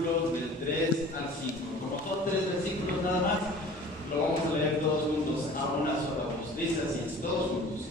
versículos del 3 al 5. Como son 3 versículos nada más, lo vamos a leer todos juntos a una sola voz. Dice así, todos juntos.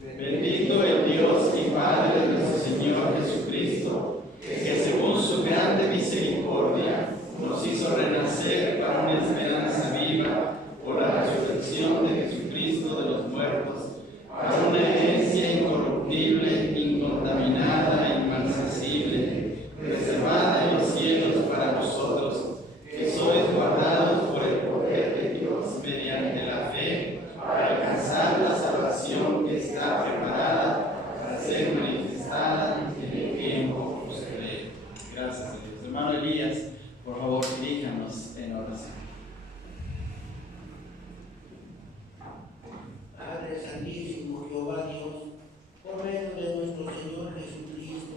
Bendito el Dios y Padre de nuestro Señor Jesucristo, que según su grande misericordia nos hizo renacer para una esperanza viva por la resurrección de Jesucristo de los muertos, para una herencia incorruptible, incontaminada e inmarcesible, reservada en los cielos para nosotros, que sois guardados por el poder de Dios mediante la fe, para alcanzar la salvación que está preparada para ser manifestada en el tiempo posterior. Gracias a Dios. Hermano Elías, por favor, diríjanos en oración. Padre Santísimo, Jehová Dios, por medio de nuestro Señor Jesucristo,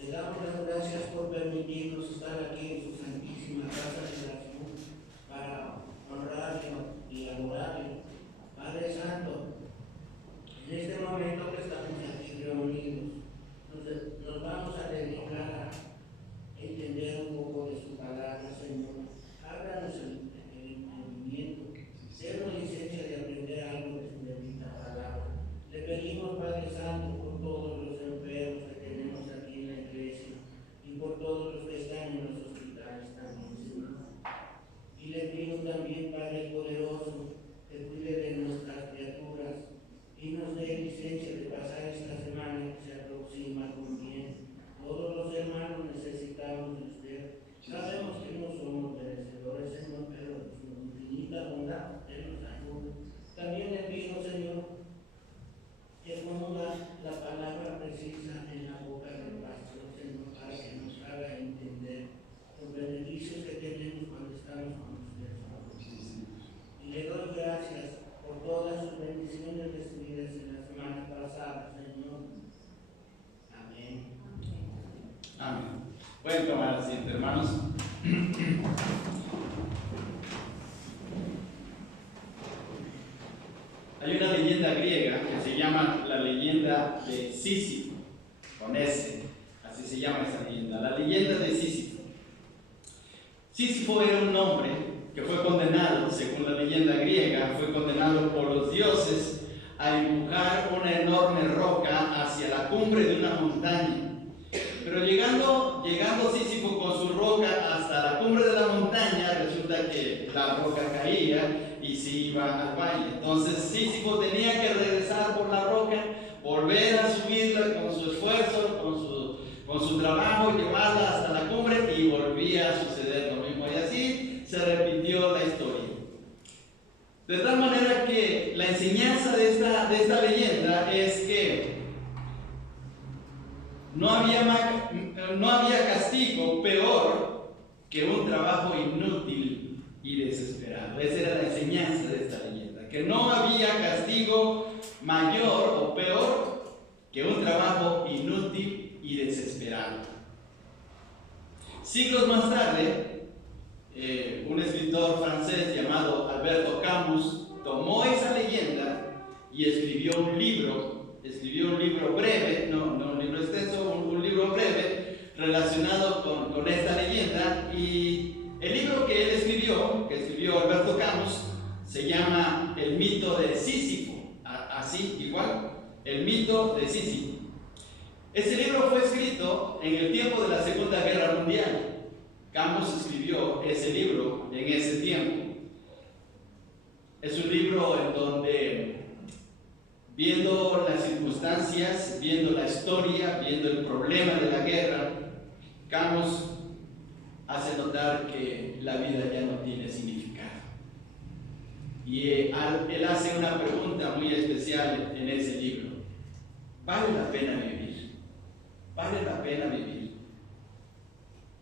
le damos las gracias por permitirnos estar aquí en su santísima casa de oración para honrarle y adorarle. Padre Santo, en este momento que estamos aquí reunidos, nos vamos a dedicar a entender un poco de su palabra, Señor. Háblanos el entendimiento, denos licencia de aprender algo de su bendita palabra. Le pedimos, Padre Santo, por todos los enfermos que tenemos aquí en la iglesia y por todos los que están en los hospitales también, Señor. Y le pido también, Padre poderoso, que cuide de nuestras criaturas y nos dé licencia de pasar esta semana que se aproxima con bien. Todos los hermanos necesitamos de usted. Sabemos que no somos merecedores, Señor, pero su infinita bondad Él nos ayuda. También le pido, Señor, que ponga la palabra precisa en la boca del pastor, Señor, para que nos haga entender los beneficios que tenemos cuando estamos con usted, Señor. Y le doy gracias por todas sus bendiciones recibidas en la semana pasada, Señor. Amén. Amén. Pueden tomar asiento, hermanos. Hay una leyenda griega que se llama la leyenda de Sísifo, con S, así se llama esa leyenda, la leyenda de Sísifo. Sísifo era un hombre que fue condenado, según la leyenda griega, fue condenado por los dioses a empujar una enorme roca hacia la cumbre de una montaña. Pero llegando Sísifo con su roca hasta la cumbre de la montaña, resulta que la roca caía y se iba al valle. Entonces Sísifo tenía que regresar por la roca, volver a subirla con su esfuerzo, con su trabajo, llevarla hasta la cumbre, y volvía a suceder lo mismo. Y así se repitió la historia. De tal manera que la enseñanza de esta leyenda es que no había castigo peor que un trabajo inútil y desesperado. Esa era la enseñanza de esta leyenda, que no había castigo mayor o peor que un trabajo inútil y desesperado. Siglos más tarde, un escritor francés llamado Alberto Camus tomó esa leyenda y escribió un libro breve, no un libro extenso, un libro breve relacionado con esta leyenda. Y el libro que él que escribió Alberto Camus, se llama El mito de Sísifo, así igual, El mito de Sísifo. Ese libro fue escrito en el tiempo de la Segunda Guerra Mundial. Camus escribió ese libro en ese tiempo. Es un libro en donde, viendo las circunstancias, viendo la historia, viendo el problema de la guerra, Camus hace notar que la vida ya no tiene significado. Y él hace una pregunta muy especial en ese libro: ¿vale la pena vivir? ¿Vale la pena vivir?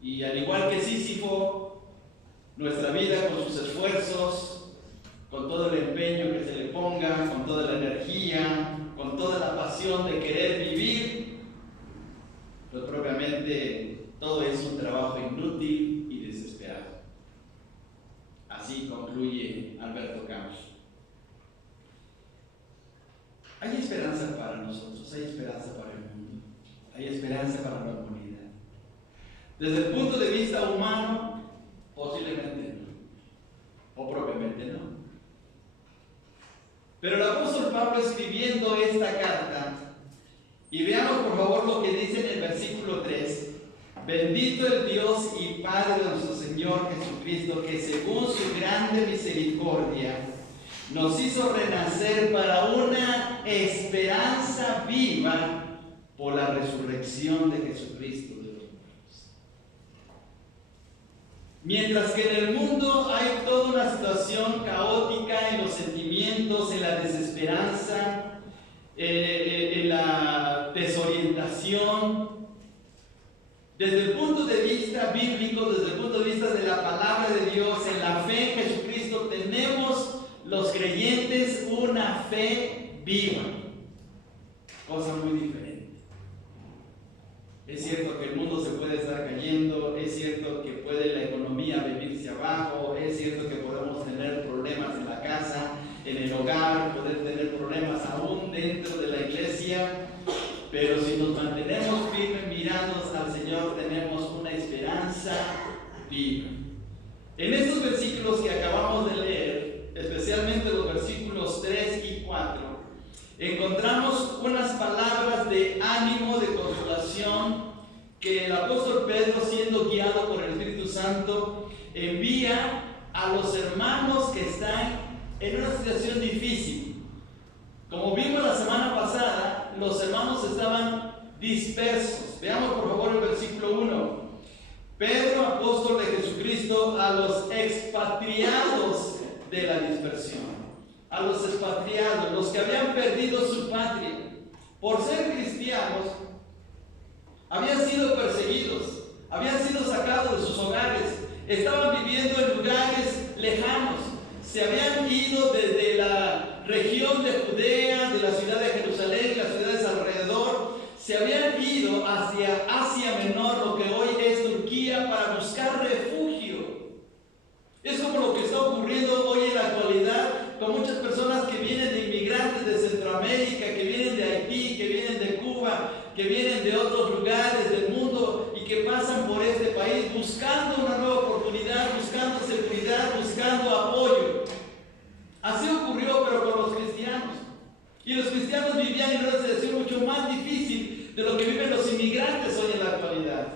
Y al igual que Sísifo, nuestra vida, con sus esfuerzos, con todo el empeño que se le ponga, con toda la energía, con toda la pasión de querer vivir, pues propiamente todo es un trabajo inútil y desesperado. Así concluye Alberto Camus. Hay esperanza para nosotros, hay esperanza para el mundo, hay esperanza para la humanidad. Desde el punto de vista humano, posiblemente no, o propiamente no. Pero el apóstol Pablo, escribiendo esta carta, y veamos por favor lo que dice en el versículo 3. Bendito el Dios y Padre de nuestro Señor Jesucristo, que según su grande misericordia nos hizo renacer para una esperanza viva por la resurrección de Jesucristo de los muertos. Mientras que en el mundo hay toda una situación caótica en los sentimientos, en la desesperanza, en la desorientación, desde el punto de vista bíblico, desde el punto de vista de la palabra de Dios, en la fe en Jesucristo, tenemos los creyentes una fe viva, cosa muy diferente. Es cierto que el mundo se puede estar cayendo, es cierto que puede la economía venirse abajo, es cierto que podemos tener problemas en la casa, en el hogar, poder tener problemas aún dentro de la iglesia, pero si nos mantenemos firmes mirando al Señor, tenemos una esperanza viva. En estos versículos que acabamos de leer, especialmente los versículos 3 y 4, encontramos unas palabras de ánimo, de consolación, que el apóstol Pedro, siendo guiado por el Espíritu Santo, envía a los hermanos que están en una situación difícil. Como vimos la semana pasada, los hermanos estaban dispersos. Veamos por favor el versículo 1. Pedro, apóstol de Jesucristo, a los expatriados de la dispersión, a los expatriados, los que habían perdido su patria, por ser cristianos, habían sido perseguidos, habían sido sacados de sus hogares, estaban viviendo en lugares lejanos, se habían ido desde la región de Judea, de la ciudad de Jerusalén y las ciudades alrededor, se habían ido hacia Asia Menor, lo que hoy es Turquía, para buscar refugio. Es como lo que está ocurriendo hoy en la actualidad con muchas personas que vienen de inmigrantes de Centroamérica, que vienen de Haití, que vienen de Cuba, que vienen de otros lugares del mundo y que pasan por este país buscando una nueva oportunidad, buscando seguridad, buscando apoyo. Así ocurrió, pero con los cristianos. Y los cristianos vivían en una situación mucho más difícil de lo que viven los inmigrantes hoy en la actualidad.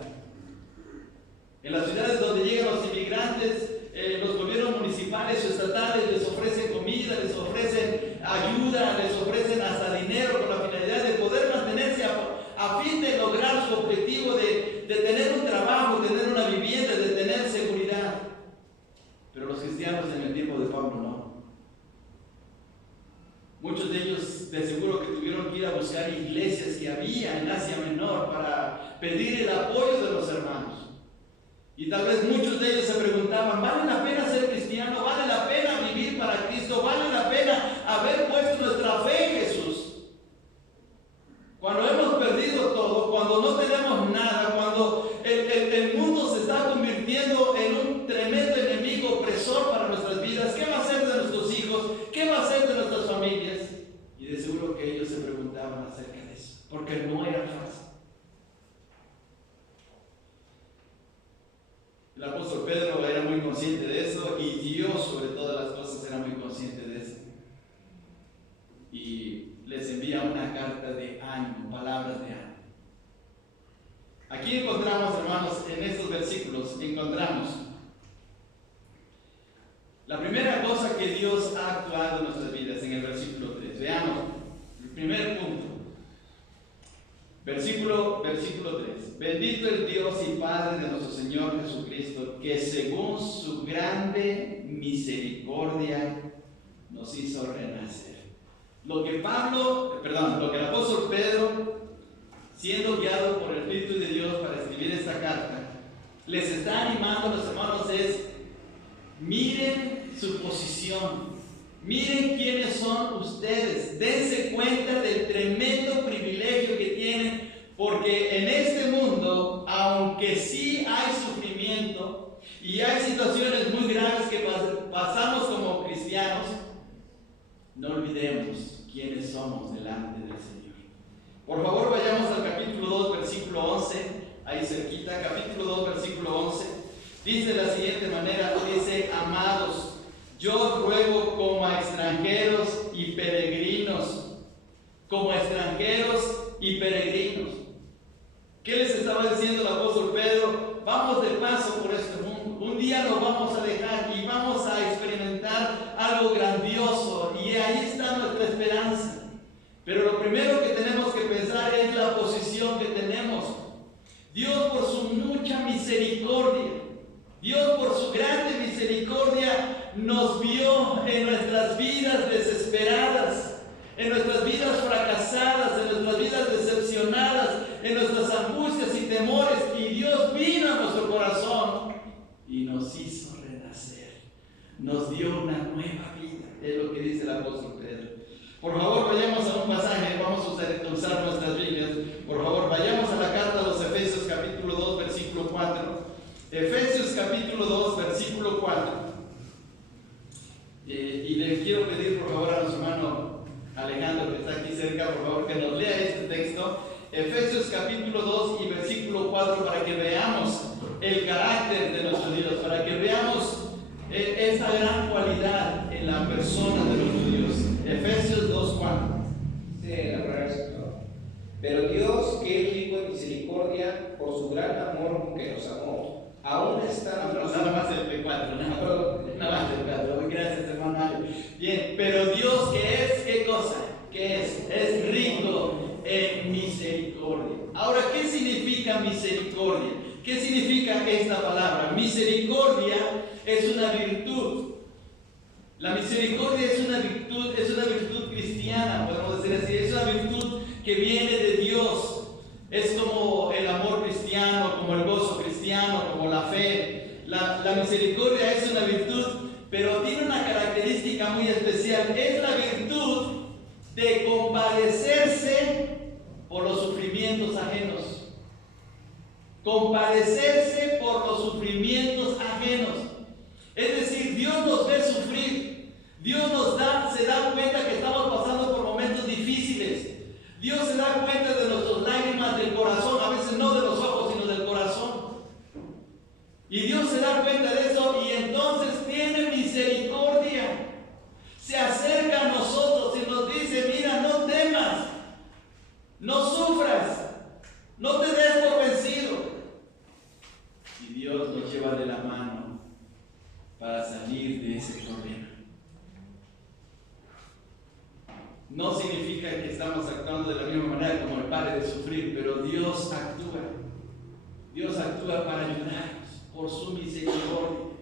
En las ciudades donde llegan los inmigrantes, los gobiernos municipales o estatales les ofrecen comida, les ofrecen ayuda, les ofrecen hasta dinero con la finalidad de poder mantenerse a fin de lograr su objetivo de tener un trabajo, tener una vivienda, de tener seguridad. Pero los cristianos en el tiempo de Pablo no. Muchos de ellos de seguro que tuvieron que ir a buscar iglesias que había en Asia Menor para pedir el apoyo de los hermanos. Y tal vez muchos de ellos se preguntaban, ¿vale la pena ser cristiano? ¿Vale la pena vivir para Cristo? ¿Vale la pena haber puesto nuestra fe en Jesús? Cuando hemos perdido todo, cuando no tenemos nada, cuando el mundo se está convirtiendo en un tremendo enemigo opresor para nuestras vidas, ¿qué va a hacer de nuestros hijos? ¿Qué va a hacer de nuestras familias? Y de seguro que ellos se preguntaban acerca de eso, porque no era fácil. El apóstol Pedro era muy consciente de eso y Dios sobre todas las cosas era muy consciente de eso. Y les envía una carta de ánimo, palabras de ánimo. Aquí encontramos, hermanos, en estos versículos, encontramos la primera cosa que Dios ha actuado en nuestras vidas en el versículo 3. Veamos, el primer punto. Versículo 3. Bendito el Dios y Padre de nuestro Señor Jesucristo, que según su grande misericordia nos hizo renacer. Lo que el apóstol Pedro, siendo guiado por el Espíritu de Dios para escribir esta carta, les está animando a los hermanos es, miren su posición, miren quiénes son ustedes, dense cuenta del tremendo privilegio que tienen, porque en este mundo, aunque sí hay sufrimiento y hay situaciones muy graves que pasamos como cristianos, no olvidemos quiénes somos delante del Señor. Por favor, vayamos al capítulo 2, versículo 11, ahí cerquita, capítulo 2, Dice de la siguiente manera, dice: amados, yo ruego como a extranjeros y peregrinos, como a extranjeros y peregrinos. ¿Qué les estaba diciendo el apóstol Pedro? Vamos de paso por este mundo. Un día nos vamos a dejar y vamos a experimentar algo grandioso, y ahí está nuestra esperanza. Pero lo primero que tenemos que pensar es la posición que tenemos. Dios, por su mucha misericordia, Dios, por su grande misericordia, nos vio en nuestras vidas desesperadas, en nuestras vidas fracasadas, en nuestras vidas decepcionadas, en nuestras angustias y temores, y Dios vino a nuestro corazón y nos hizo renacer, nos dio una nueva vida. Es lo que dice el apóstol Pedro. Por favor, vayamos a un pasaje, vamos a usar nuestras Biblias. Por favor, vayamos a la carta a los Efesios capítulo 2, versículo 4. Efesios capítulo 2, versículo 4. Y le quiero pedir por favor a nuestro hermano Alejandro, que está aquí cerca, por favor, que nos lea este texto. Efesios capítulo 2 y versículo 4, para que veamos el carácter de nuestro Dios, para que veamos esta gran cualidad en la persona de nuestro Dios. Efesios 2, 4. Sí, la palabra del Señor. Pero Dios, que es rico en misericordia, por su gran amor con que nos amó, aún está... Nada más el P4, nada más el 4. Gracias, hermano. Bien, pero Dios, que es, ¿qué cosa? ¿Qué es? Es rico en misericordia. Ahora, ¿qué significa misericordia? ¿Qué significa esta palabra? Misericordia es una virtud. La misericordia es una virtud cristiana, podemos decir así. Es una virtud que viene de Dios. Es como el amor cristiano, como el gozo cristiano, como la fe. La misericordia es una virtud, pero tiene una característica muy especial. Es la virtud de compadecerse por los sufrimientos ajenos. Compadecerse por los sufrimientos ajenos. Es decir, Dios nos ve sufrir. Dios se da cuenta que estamos pasando por momentos difíciles. Dios se da cuenta de nuestras lágrimas del corazón, a veces no de los ojos, sino del corazón. Y Dios se da cuenta de eso y entonces tiene misericordia. Se acerca a nosotros y nos dice: mira, no temas, no sufras, no te des por vencido. Y Dios nos lleva de la mano para salir de ese problema. No significa que estamos actuando de la misma manera como el Padre de sufrir, pero Dios actúa. Dios actúa para ayudarnos por su misericordia.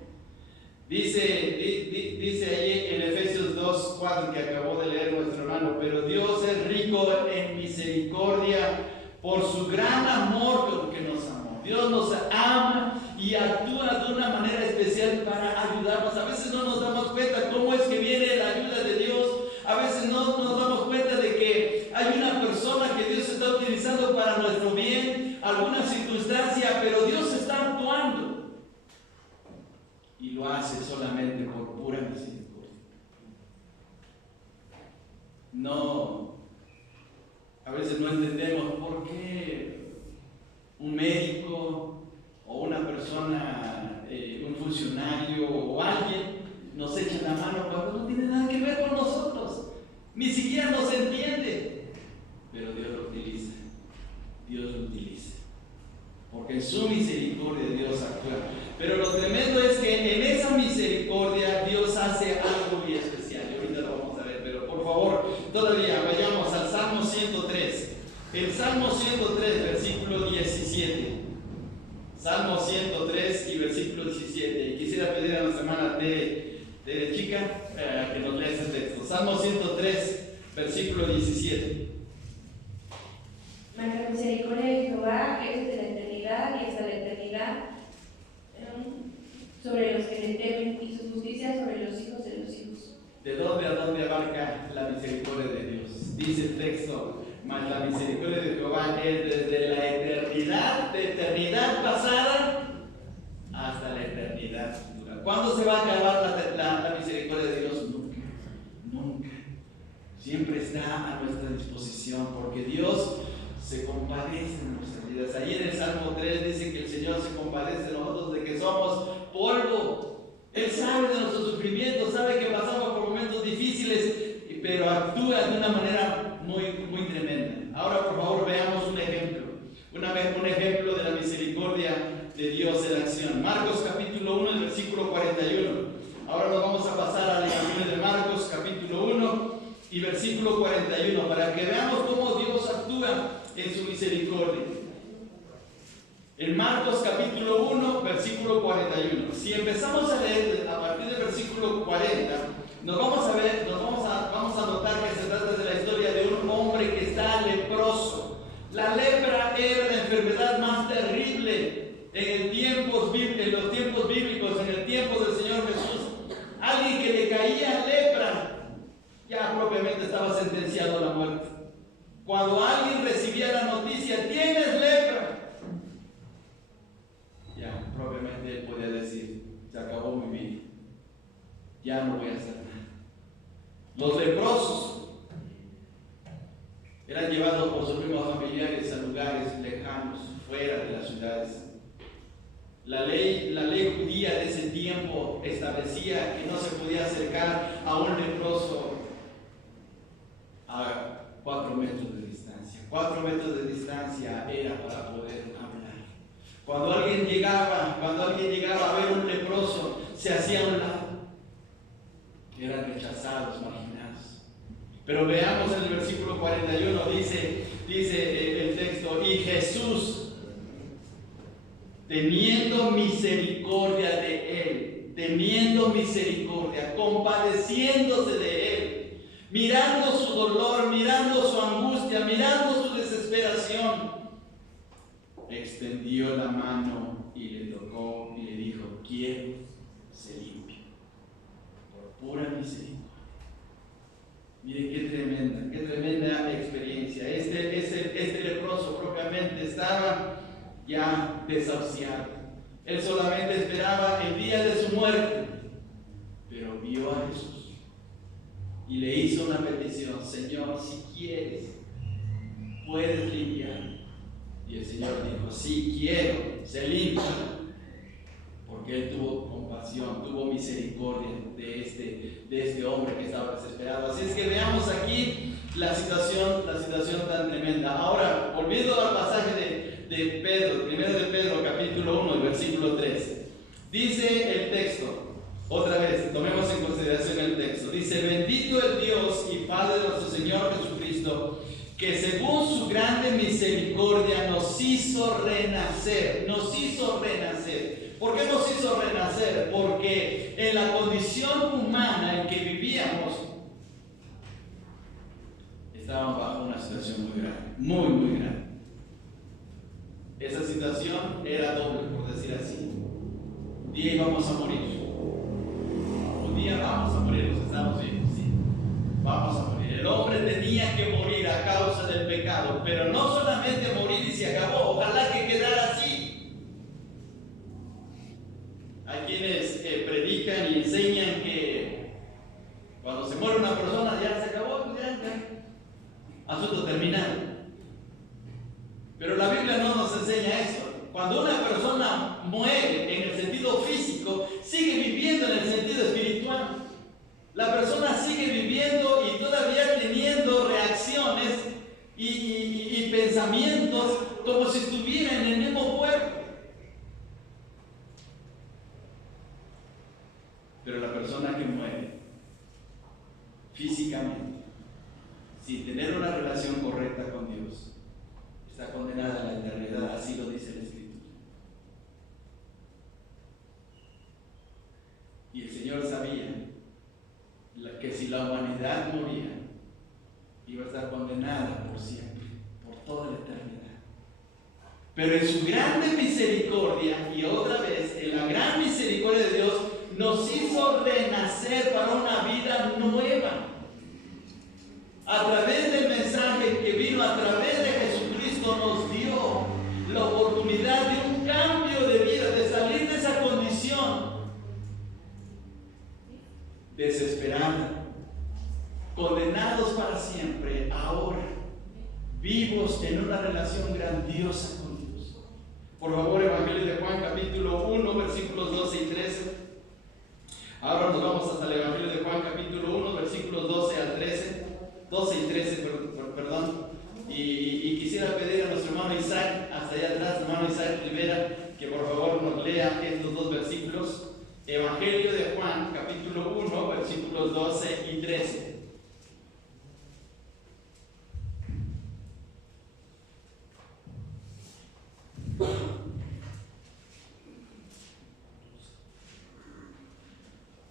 Dice allí en Efesios 2, 4, que acabó de leer nuestro hermano: pero Dios es rico en misericordia por su gran amor con que nos amó. Dios nos ama y actúa de una manera especial para ayudarnos. A veces no nos damos cuenta cómo es que viene la ayuda de Dios. A veces no nos damos cuenta de que hay una persona que Dios está utilizando para nuestro bien, alguna circunstancia, pero Dios está actuando. Y lo hace solamente por pura misericordia. No, a veces no entendemos por qué un médico o una persona, un funcionario o alguien nos echa la mano cuando no tiene nada que ver con nosotros. Ni siquiera nos entiende. Pero Dios lo utiliza. Dios lo utiliza. Porque en su misericordia Dios actúa. Pero lo tremendo es que en esa misericordia Dios hace algo muy especial. Y ahorita lo vamos a ver. Pero por favor, todavía vayamos al Salmo 103. El Salmo 103, versículo 17. Salmo 103 y versículo 17. Y quisiera pedir a nuestra hermana de chica que nos lea ese texto. Salmo 103, versículo 17. Mas la misericordia de Jehová es desde la eternidad y hasta la eternidad sobre los que le temen, y su justicia sobre los hijos de los hijos. ¿De dónde a dónde abarca la misericordia de Dios? Dice el texto: mas la misericordia de Jehová es desde la eternidad, de eternidad pasada hasta la eternidad futura. ¿Cuándo se va a acabar la misericordia de Dios? Nunca, nunca. Siempre está a nuestra disposición, porque Dios se compadece de nuestras vidas. Ahí en el Salmo 3 dice que el Señor se compadece de nosotros, de que somos polvo. Él sabe de nuestros sufrimientos, sabe que pasamos por momentos difíciles, pero actúa de una manera muy tremenda. Ahora, por favor, veamos un ejemplo. Un ejemplo de la misericordia de Dios en acción. Marcos capítulo 1, el versículo 41. Ahora nos vamos a pasar al Evangelio de Marcos capítulo 1 y versículo 41 para que veamos cómo Dios actúa en su misericordia. En Marcos capítulo 1, versículo 41. Si empezamos a leer a partir del versículo 40, vamos a notar que se trata de la historia de un hombre que está leproso. La lepra era la enfermedad más terrible en los tiempos bíblicos, en el tiempo del Señor Jesús. Alguien que le caía lepra, ya propiamente estaba sentenciado a la muerte. Cuando alguien recibía la noticia, tienes lepra, ya propiamente él podía decir, se acabó mi vida, ya no voy a hacer nada. Los leprosos eran llevados por sus mismos familiares a lugares lejanos, fuera de las ciudades. La ley judía de ese tiempo establecía que no se podía acercar a un leproso a 4 metros de distancia. 4 metros de distancia era para poder hablar. Cuando alguien llegaba a ver un leproso, se hacía a un lado. Eran rechazados, marginados. Pero veamos en el versículo 41, dice el texto, y Jesús, teniendo misericordia de él, teniendo misericordia, compadeciéndose de él, mirando su dolor, mirando su angustia, mirando su desesperación, extendió la mano y le tocó y le dijo, quiero ser limpio, por pura misericordia. Miren qué tremenda experiencia. Este leproso propiamente estaba ya desahuciado. Él solamente esperaba el día de su muerte, pero vio a Jesús y le hizo una petición: Señor, si quieres, puedes limpiar. Y el Señor dijo: sí quiero, se limpia, porque él tuvo compasión, tuvo misericordia de este hombre que estaba desesperado. Así es que veamos aquí la situación tan tremenda. Ahora, volviendo al pasaje de Pedro, 1 de Pedro capítulo 1, versículo 13, dice el texto, otra vez, tomemos en consideración el texto, dice: bendito el Dios y Padre de nuestro Señor Jesucristo, que según su grande misericordia nos hizo renacer. ¿Por qué nos hizo renacer? Porque en la condición humana en que vivíamos, estábamos bajo una situación muy grave, muy grave. Esa situación era doble, por decir así. Un día íbamos a morir. Un día vamos a morir, los estamos vivos, sí. Vamos a morir. El hombre tenía que morir a causa del pecado, pero no solamente morir y se acabó, ojalá que quedara así. Hay quienes predican y enseñan que cuando se muere una persona ya se acabó, ya. Asunto terminado. Pero la Biblia no nos enseña eso. Cuando una persona muere en el sentido físico, sigue viviendo en el sentido espiritual. La persona sigue viviendo y todavía teniendo reacciones y pensamientos como si estuviera en el mismo cuerpo. Pero la persona que muere físicamente, sin tener una relación correcta con Dios, está condenada a la eternidad, así lo dice la Escritura. Y el Señor sabía que si la humanidad moría, iba a estar condenada por siempre, por toda la eternidad. Pero en su grande misericordia, y otra vez, en la gran misericordia de Dios, nos hizo renacer para una vida nueva. A través del mensaje que vino a través de Jesucristo, nos dio la oportunidad de un cambio de vida, de salir de esa condición desesperada, condenados para siempre, ahora vivos en una relación grandiosa con Dios. Por favor, Evangelio de Juan capítulo 1, versículo Ahora nos vamos hasta el Evangelio de Juan, capítulo 1, versículos 12 y 13, perdón. Y quisiera pedir a nuestro hermano Isaac, hasta allá atrás, hermano Isaac Rivera, que por favor nos lea estos dos versículos. Evangelio de Juan, capítulo 1, versículos 12 y 13.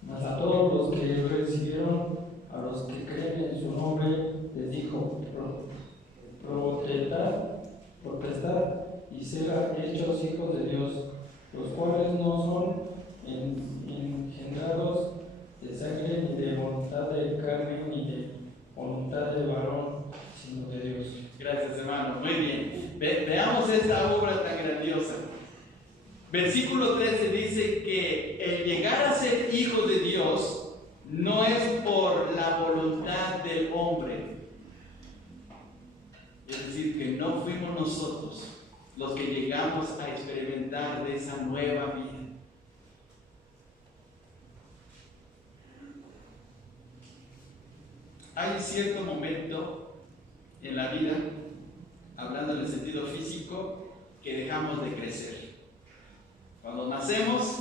Mas a todos los que recibieron, a los que creen en su nombre, les dijo: protestad y ser hechos hijos de Dios, los cuales no son engendrados de sangre, ni de voluntad de carne, ni de voluntad de varón, sino de Dios. Gracias, hermano. Muy bien. Veamos esta obra tan grandiosa. Versículo 13 dice que el llegar a ser hijo de Dios no es por la voluntad del hombre. Es decir, que no fuimos nosotros los que llegamos a experimentar de esa nueva vida. Hay cierto momento en la vida, hablando en el sentido físico, que dejamos de crecer. Cuando nacemos,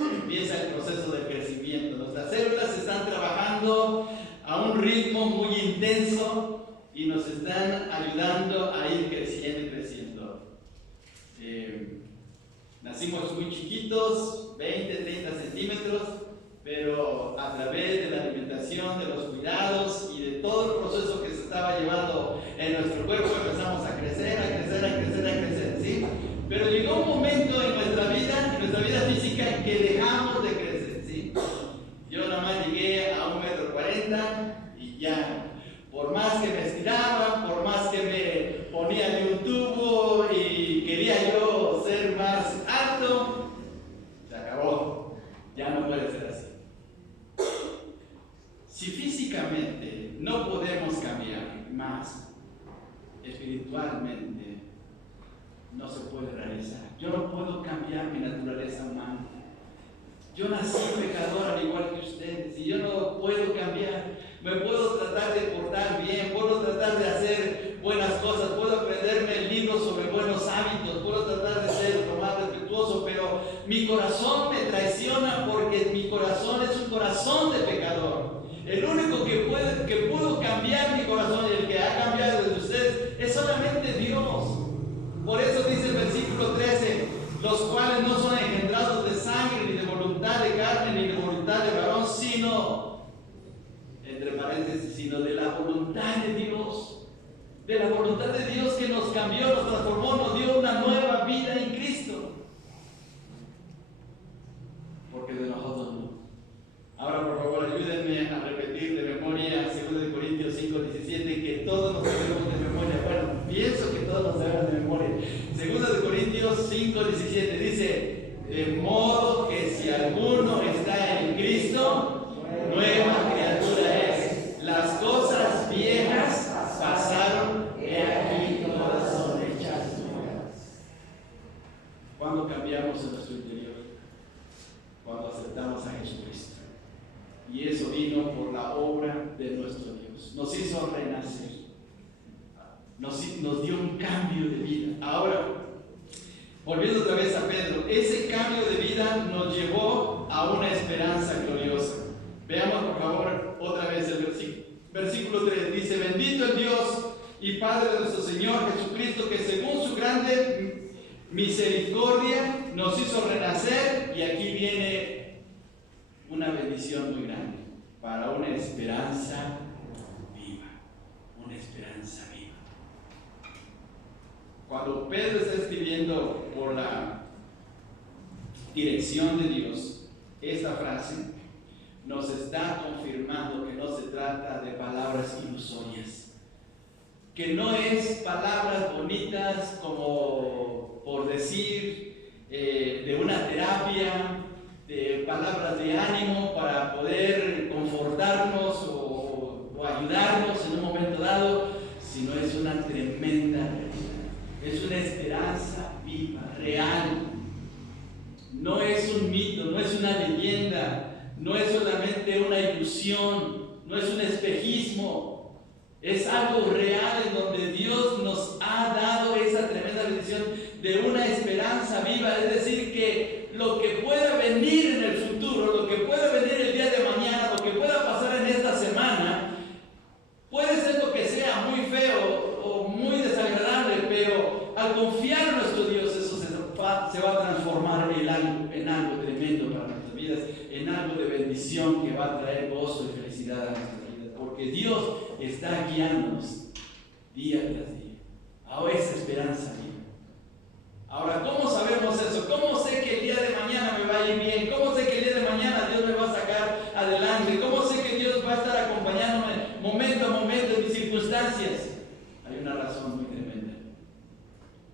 empieza el proceso de crecimiento. Nuestras células están trabajando a un ritmo muy intenso y nos están ayudando a ir creciendo y creciendo. Nacimos muy chiquitos, 20, 30 centímetros, pero a través de la alimentación, de los cuidados y de todo el proceso que se estaba llevando en nuestro cuerpo, empezamos a crecer, ¿sí? Pero llegó un momento en nuestra vida física, que dejamos de crecer, ¿sí? Yo nada más llegué a 1,40 m y ya, por más que me estiraba, por más que me ponía de un tubo y quería yo ser más alto, se acabó, ya no puede ser así. Si físicamente no podemos cambiar más, espiritualmente no se puede realizar. Yo no puedo cambiar mi naturaleza humana. Yo nací pecador al igual que ustedes y yo no puedo cambiar. Me puedo tratar de portar bien, puedo tratar de hacer buenas cosas, puedo aprenderme libros sobre buenos hábitos, puedo tratar de ser lo más respetuoso, pero mi corazón me traiciona porque mi corazón es un corazón de pecador. El único que pudo cambiar mi corazón y el que ha cambiado desde ustedes es solamente Dios. Por eso dice el versículo 13, los cuales no son engendrados de sangre, ni de voluntad de carne, ni de voluntad de varón, sino, entre paréntesis, sino de la voluntad de Dios. De la voluntad de Dios que nos cambió, nos transformó, nos dio una nueva vida en Cristo. Porque de nosotros no. Ahora, por favor, ayúdenme a repetir de memoria 2 Corintios 5:17, que todos nos sabemos de memoria. Bueno, pienso que todos nos sabemos de memoria. 2 Corintios 5:17 dice: de modo que si alguno está en Cristo, nueva criatura es. Las cosas viejas pasaron, he aquí todas son hechas nuevas. ¿Cuándo cambiamos en nuestro interior? Cuando aceptamos a Jesucristo. Y eso vino por la obra de nuestro Dios. Nos hizo renacer. Nos dio un cambio de vida. Ahora, volviendo otra vez a Pedro, ese cambio de vida nos llevó a una esperanza gloriosa. Veamos por favor otra vez el versículo 3. Dice: bendito el Dios y Padre de nuestro Señor Jesucristo, que según su grande misericordia nos hizo renacer. Y aquí viene una bendición muy grande para una esperanza viva. Una esperanza viva. Cuando Pedro está escribiendo por la dirección de Dios esta frase, nos está confirmando que no se trata de palabras ilusorias, que no es palabras bonitas como por decir de una terapia, de palabras de ánimo para poder confortarnos o ayudarnos en un momento dado, sino es una tremenda realidad. Es una esperanza viva, real. No es un mito, no es una leyenda, no es solamente una ilusión, no es un espejismo, es algo real en donde Dios nos ha dado esa tremenda bendición de una esperanza viva. Es decir, que lo que pueda venir en el futuro, lo que pueda venir el día de mañana, lo que pueda pasar en esta semana, puede ser lo que sea muy feo o muy desagradable, pero al confiar en nuestro Dios, eso se va a transformar en algo tremendo para nuestras vidas, en algo de bendición que va a traer gozo y felicidad a nuestras vidas, porque Dios está guiándonos día tras día a esa esperanza viva. Ahora, ¿cómo sabemos eso? ¿Cómo sé que el día de mañana me va a ir bien? ¿Cómo sé que el día de mañana Dios me va a sacar adelante? ¿Cómo sé que Dios va a estar acompañándome momento a momento en mis circunstancias? Hay una razón muy tremenda,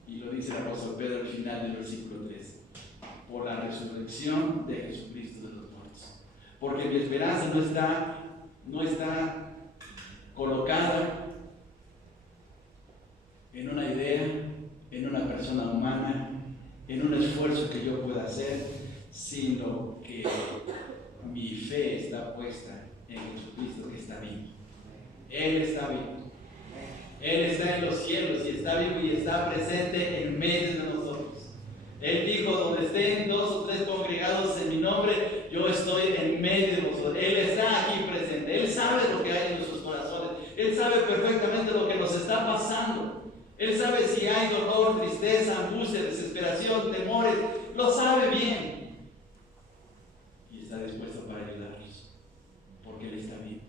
y lo dice el apóstol Pedro al final del versículo 3: por la resurrección de Jesucristo de los muertos. Porque mi esperanza no está colocada en una idea, en una persona humana, en un esfuerzo que yo pueda hacer, sino que mi fe está puesta en Jesucristo, que está vivo. Él está vivo. Él está en los cielos y está vivo y está presente en medio de nosotros. Él dijo: donde estén 2 o 3 congregados en mi nombre, yo estoy en medio de vosotros. Él está aquí presente. Él sabe lo que hay en nuestros corazones. Él sabe perfectamente lo que nos está pasando. Él sabe si hay dolor, tristeza, angustia, desesperación, temores. Lo sabe bien. Y está dispuesto para ayudarnos, porque Él está vivo.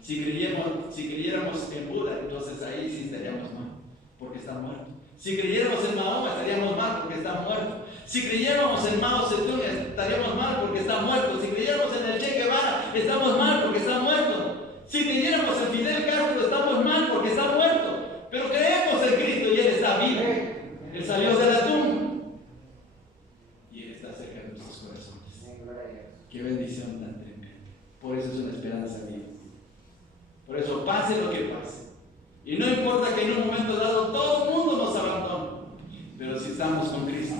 Si creyéramos en Buda, entonces ahí sí estaríamos mal, porque está muerto. Si creyéramos en Mahoma, estaríamos mal, porque está muerto. Si creyéramos en Mao Zedong, estaríamos mal, porque está muerto. Si creyéramos en el Che Guevara, estamos mal, porque está muerto. Si creyéramos en Fidel Castro, estamos mal, porque está muerto. Pero creemos en Cristo y Él está vivo. Él salió de la tumba y Él está cerca de nuestros corazones. Qué bendición tan tremenda. Por eso es una esperanza viva. Por eso, pase lo que pase, y no importa que en un momento dado todo el mundo nos abandone, pero si estamos con Cristo,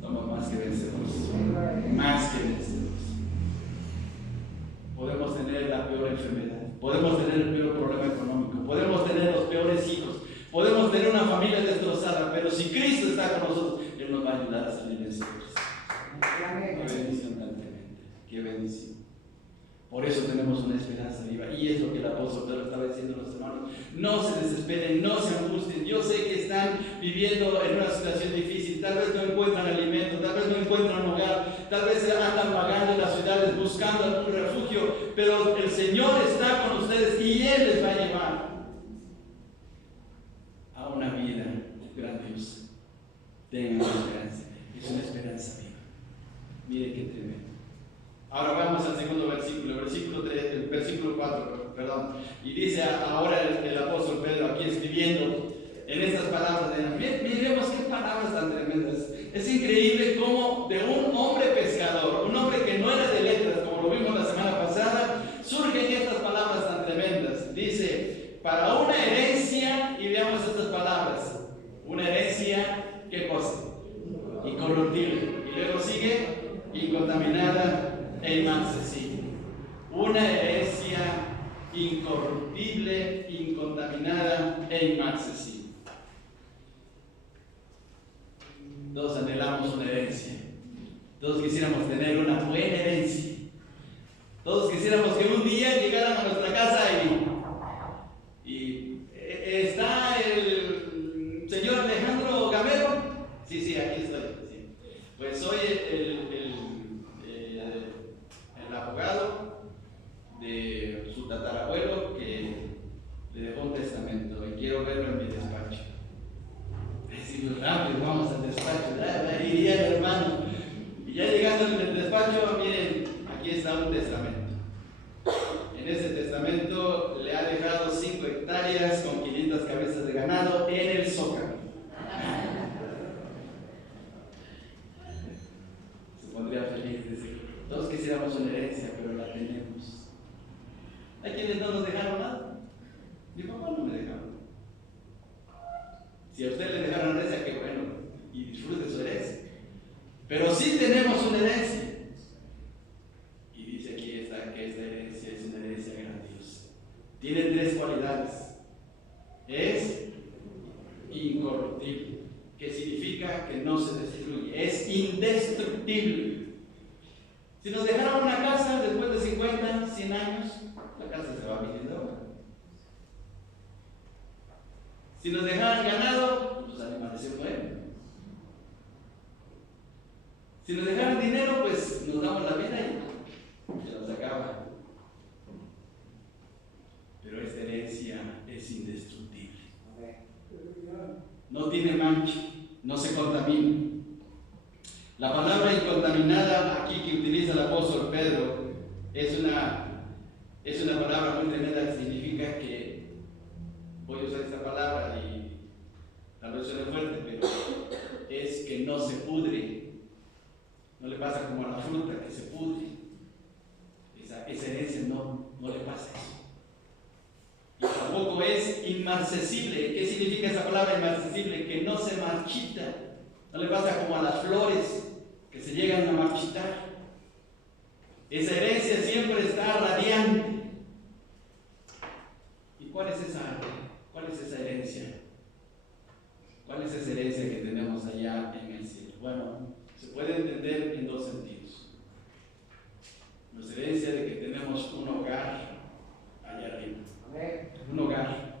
somos más que vencedores. Más que vencedores. Podemos tener la peor enfermedad, podemos tener el peor problema económico, podemos tener los peores hijos, podemos tener una familia destrozada, pero si Cristo está con nosotros, Él nos va a ayudar a salir vencedores. Qué bendición tan tremenda, qué bendición. Por eso tenemos una esperanza viva, y es lo que el apóstol Pedro estaba diciendo a los hermanos: no se desesperen, no se angustien. Yo sé que están viviendo en una situación difícil, tal vez no encuentran alimento, tal vez no encuentran hogar, tal vez andan vagando en las ciudades buscando algún refugio, pero el Señor está con ustedes y Él les va a llevar a una vida grandiosa. Tengan esperanza, es una esperanza viva. Miren qué tremendo. Ahora vamos al segundo versículo, el versículo 4, perdón. Y dice ahora el apóstol Pedro, aquí escribiendo en estas palabras, miremos qué palabras tan tremendas. Es increíble cómo de un hombre pescador, un hombre que no era de letras, como lo vimos la semana pasada, surgen estas palabras tan tremendas. Dice: para una herencia, y veamos estas palabras: una herencia, ¿qué cosa? Incorruptible. Y luego sigue: incontaminada e inmarcesible. Una herencia incorruptible, incontaminada e inmarcesible. Todos anhelamos una herencia. Todos quisiéramos tener una buena herencia. Todos quisiéramos que un día llegaran a nuestra casa y está el señor Alejandro Gamero. Sí, aquí estoy. Sí. Pues soy el abogado de su tatarabuelo que le dejó un testamento y quiero verlo en mi despacho. Decimos: rápido, vamos al despacho. Ahí iría el hermano. Y ya llegando en el despacho, miren, aquí está un testamento. En ese testamento le ha dejado 5 hectáreas con 500 cabezas de ganado en el Zócalo. Se pondría feliz de decir: todos quisiéramos una herencia, pero la tenemos. Hay quienes no nos dejaron nada. Mi papá no me dejaron. Si a usted le dejaron herencia, qué bueno, y disfrute su herencia. Pero sí tenemos una herencia. Y dice aquí que esta herencia es una herencia grandiosa. Tiene 3 cualidades. Es incorruptible, que significa que no se destruye. Es indestructible. Si nos dejaran una casa después de 50, 100 años, la casa se va a vivir de obra. Si nos dejaran ganado, los animales se mueren. Si nos dejaran dinero, pues nos damos la vida y se nos acaba. Pero esta herencia es indestructible. No tiene mancha, no se contamina. La palabra incontaminada aquí que utiliza el apóstol Pedro es una palabra muy tremenda que significa que, voy a usar esta palabra y tal vez suene fuerte, pero es que no se pudre. No le pasa como a la fruta que se pudre. Esa herencia no le pasa eso. Y tampoco es inmarcesible. ¿Qué significa esa palabra inmarcesible? Que no se marchita. No le pasa como a las flores que se llegan a marchitar. Esa herencia siempre está radiante. ¿Y cuál es esa herencia? ¿Cuál es esa herencia que tenemos allá en el cielo? Bueno, se puede entender en 2 sentidos. Nuestra herencia de que tenemos un hogar allá arriba. Un hogar.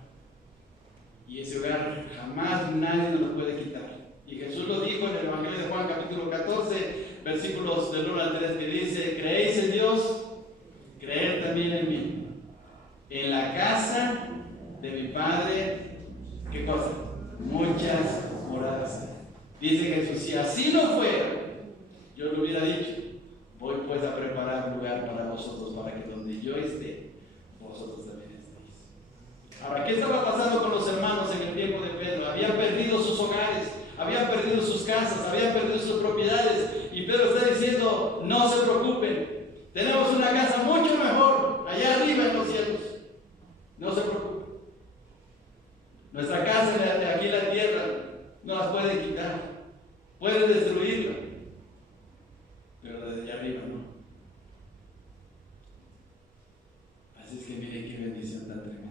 Y ese hogar jamás nadie nos lo puede quitar. Y Jesús lo dijo en el Evangelio de Juan, capítulo 14, versículos del 1 al 3, que dice: ¿creéis en Dios? Creed también en mí. En la casa de mi Padre, ¿qué cosa? Muchas moradas. Dice Jesús: si así no fuera, yo lo hubiera dicho, voy pues a preparar un lugar para vosotros, para que donde yo esté, vosotros también estéis. Ahora, ¿qué estaba pasando con los hermanos en el tiempo de Pedro? Habían perdido sus hogares, habían perdido sus casas, habían perdido sus propiedades, y Pedro está diciendo: no se preocupen, tenemos una casa mucho mejor allá arriba en los cielos. No se preocupen. Nuestra casa de aquí en la tierra no las pueden quitar, pueden destruirla, pero desde allá arriba no. Así es que miren qué bendición tan tremenda.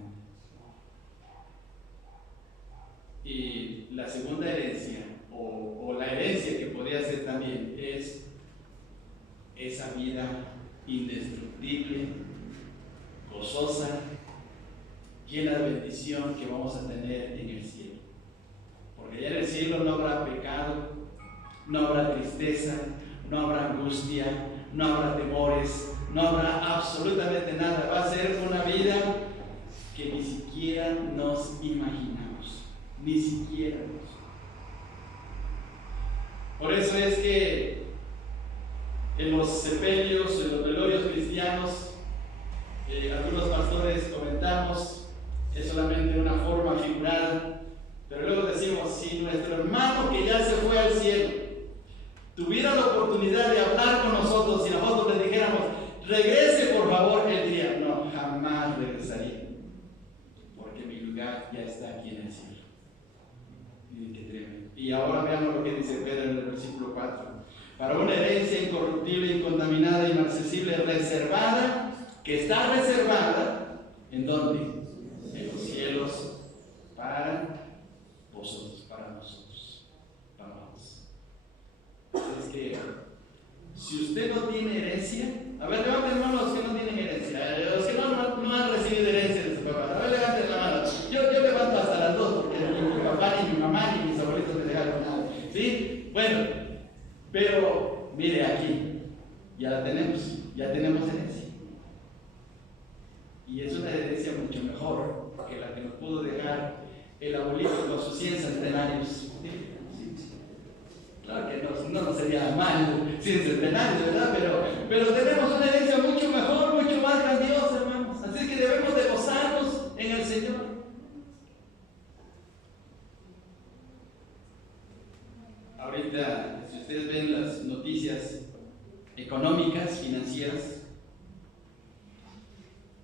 Y la segunda herencia, o la herencia que podría ser también, es esa vida indestructible, gozosa, llena de bendición que vamos a tener en el cielo. Porque allá en el cielo no habrá pecado, no habrá tristeza, no habrá angustia, no habrá temores, no habrá absolutamente nada. Va a ser una vida que ni siquiera nos imaginamos, ni siquiera nos. Por eso es que en los sepelios, en los velorios cristianos, algunos pastores comentamos, es solamente una forma figurada, pero luego decimos: si nuestro hermano que ya se fue al cielo tuviera la oportunidad de hablar con nosotros y nosotros le dijéramos: regrese por favor, él diría: no, jamás regresaría, porque mi lugar ya está aquí en el cielo. Miren qué tremendo. Y ahora veamos lo que dice Pedro en el versículo 4: para una herencia incorruptible, incontaminada, inaccesible, reservada, que está reservada, ¿en dónde? En los cielos, para vosotros, para nosotros, para nosotros. Así es que, si usted no tiene herencia, a ver, levanten la mano los que no tienen herencia, los que no han recibido herencia de su papá. A ver, levanten la mano. Yo levanto hasta las 2, porque ni mi papá, ni mi mamá, ni mis abuelitos me dejaron nada. ¿Sí? Bueno, pero mire aquí, ya tenemos herencia. Y es una herencia mucho mejor que la que nos pudo dejar el abuelito con sus 100 centenarios. Sí. Claro que no nos sería mal 100 centenarios, ¿verdad? Pero tenemos una herencia mucho mejor, mucho más grandiosa, hermanos. Así que debemos de gozarnos en el Señor. Ahorita, si ustedes ven las noticias económicas, financieras,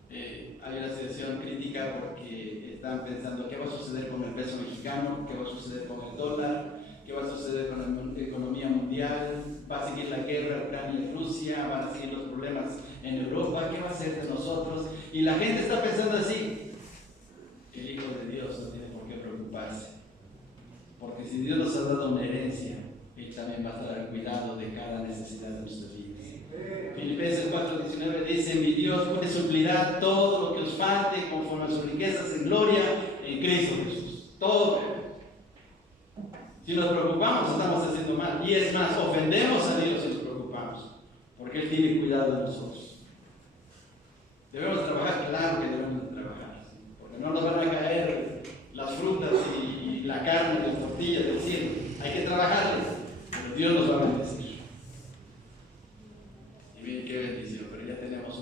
hay una situación crítica porque están pensando: ¿qué va a suceder con el peso mexicano? ¿Qué va a suceder con el dólar? ¿Qué va a suceder con la economía mundial? ¿Va Y la gente está pensando así: el Hijo de Dios no tiene por qué preocuparse, porque si Dios nos ha dado una herencia, Él también va a estar al cuidado de cada necesidad de nuestras vidas. Filipenses 4:19 dice: mi Dios pues suplirá todo lo que os falte conforme a sus riquezas en gloria en Cristo Jesús. Todo. Si nos preocupamos, estamos haciendo mal. Y es más, ofendemos a Dios si nos preocupamos, porque Él tiene cuidado de nosotros. Debemos trabajar, claro que debemos trabajar, ¿sí? Porque no nos van a caer las frutas y la carne y las tortillas del cielo. Hay que trabajarles, pero Dios nos va a bendecir. Y bien, qué bendición, pero ya tenemos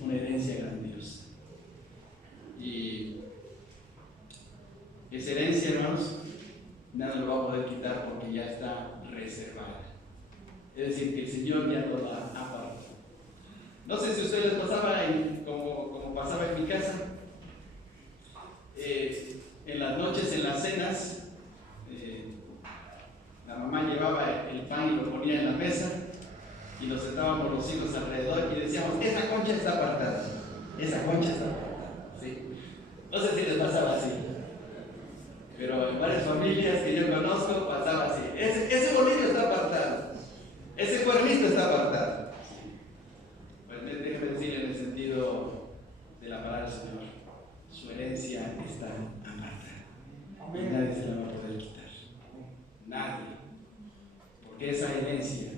una herencia grandiosa. Y esa herencia, hermanos, nada lo va a poder quitar porque ya está reservada. Es decir, que el Señor ya lo ha apartado. No sé si a ustedes les pasaba como pasaba en mi casa, en las noches, en las cenas, la mamá llevaba el pan y lo ponía en la mesa y nos sentábamos los hijos alrededor y decíamos: esa concha está apartada, esa concha está apartada. ¿Sí? No sé si les pasaba así, pero en varias familias que yo conozco pasaba así: ese bolillo está apartado, ese cuernito está apartado. Pues déjeme decir, en el sentido de la palabra del Señor, su herencia está apartada y nadie se la va a poder quitar, nadie, porque esa herencia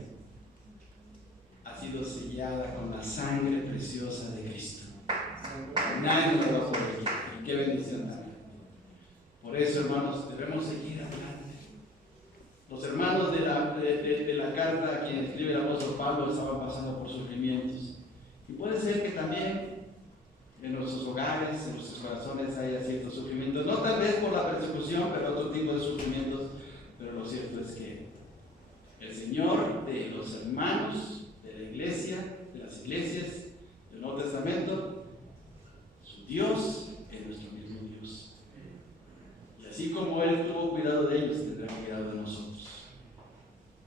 ha sido sellada con la sangre preciosa de Cristo. Nadie la va a poder quitar. Y qué bendición también. Por eso, hermanos, debemos seguir adelante. Los hermanos de la carta a quien escribe el apóstol Pablo estaban pasando por sufrimientos. Y puede ser que también en nuestros hogares, en nuestros corazones haya ciertos sufrimientos. No tal vez por la persecución, pero otro tipo de sufrimientos. Pero lo cierto es que el Señor de los hermanos de la iglesia, de las iglesias del Nuevo Testamento, su Dios es nuestro mismo Dios. Y así como Él tuvo cuidado de ellos, tendrá cuidado de nosotros.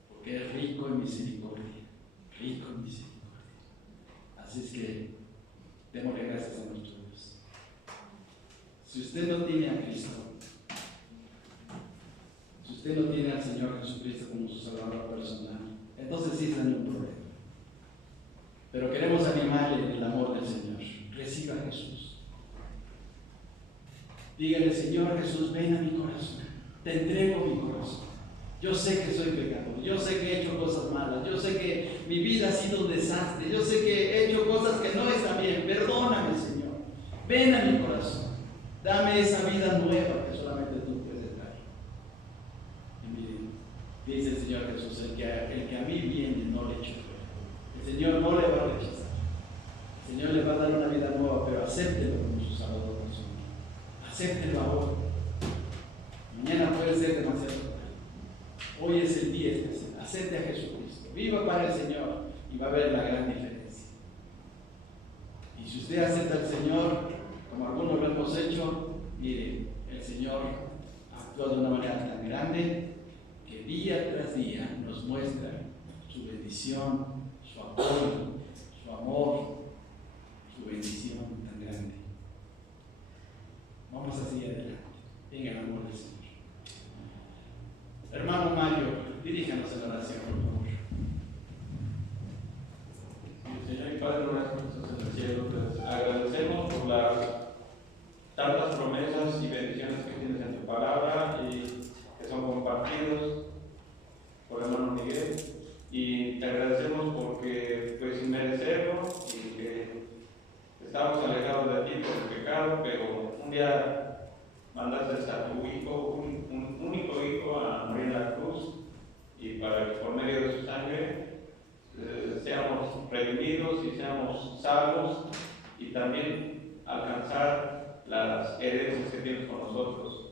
Porque es rico en misericordia. Rico en misericordia. Así es que démosle gracias a nuestro Dios. Si usted no tiene a Cristo, si usted no tiene al Señor Jesucristo como su Salvador personal, entonces sí está en un problema. Pero queremos animarle en el amor del Señor. Reciba a Jesús. Dígale: Señor Jesús, ven a mi corazón. Te entrego mi corazón. Yo sé que soy pecador. Yo sé que he hecho cosas malas. Yo sé que mi vida ha sido un desastre. Yo sé que he hecho cosas que no están bien. Perdóname, Señor. Ven a mi corazón. Dame esa vida nueva que solamente tú puedes dar. Y miren, dice el Señor Jesús: el que a mí viene no le echo fuera. El Señor no le va a rechazar. El Señor le va a dar una vida nueva, pero acéptelo como su Salvador personal. Acéptelo ahora. Mañana puede ser demasiado tarde. Hoy es el día especial. Acepte a Jesucristo. Viva para el Señor y va a ver la gran diferencia. Y si usted acepta al Señor, como algunos lo hemos hecho, mire, el Señor actúa de una manera tan grande que día tras día nos muestra su bendición, su apoyo, su amor, su bendición tan grande. Vamos a seguir adelante en el amor del Señor. Hermano Mario, diríjanos en la oración, por favor. Señor y Padre nuestro que estás en el cielo, te agradecemos por las tantas promesas y bendiciones que tienes en tu palabra y que son compartidos por el hermano Miguel. Y te agradecemos porque, pues, sin merecerlo y que estamos alejados de ti por el pecado, pero un día mandaste a tu hijo, un único hijo, a morir en la cruz, y para que por medio de su sangre seamos redimidos y seamos salvos y también alcanzar las herencias que tienes con nosotros.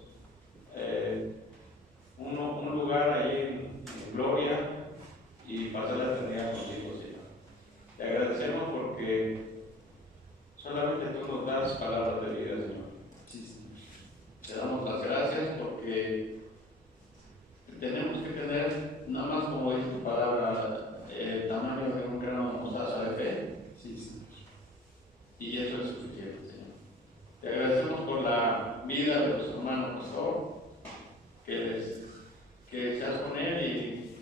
Un lugar ahí en gloria y pasar la eternidad contigo, Señor. Te agradecemos porque solamente tú nos das palabras de vida, Señor. Sí, Señor. Te damos las gracias porque tenemos que tener, nada más como dice tu palabra, el tamaño de un grano de mostaza de fe. Sí, Señor. Y eso es suficiente. vida de nuestro hermano pastor, que seas con él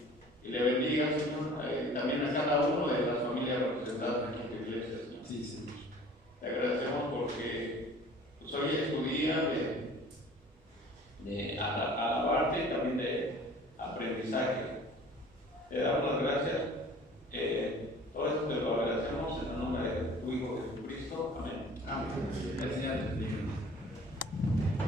y le bendiga, Señor, también a cada uno de las familias representadas aquí en tu iglesia, Señor. Sí, Señor. Te agradecemos porque pues, hoy es tu día de alabarte y también de aprendizaje. Te damos las gracias. Todo esto te lo agradecemos en el nombre de tu Hijo Jesucristo. Amén. Amén. El Señor te bendiga.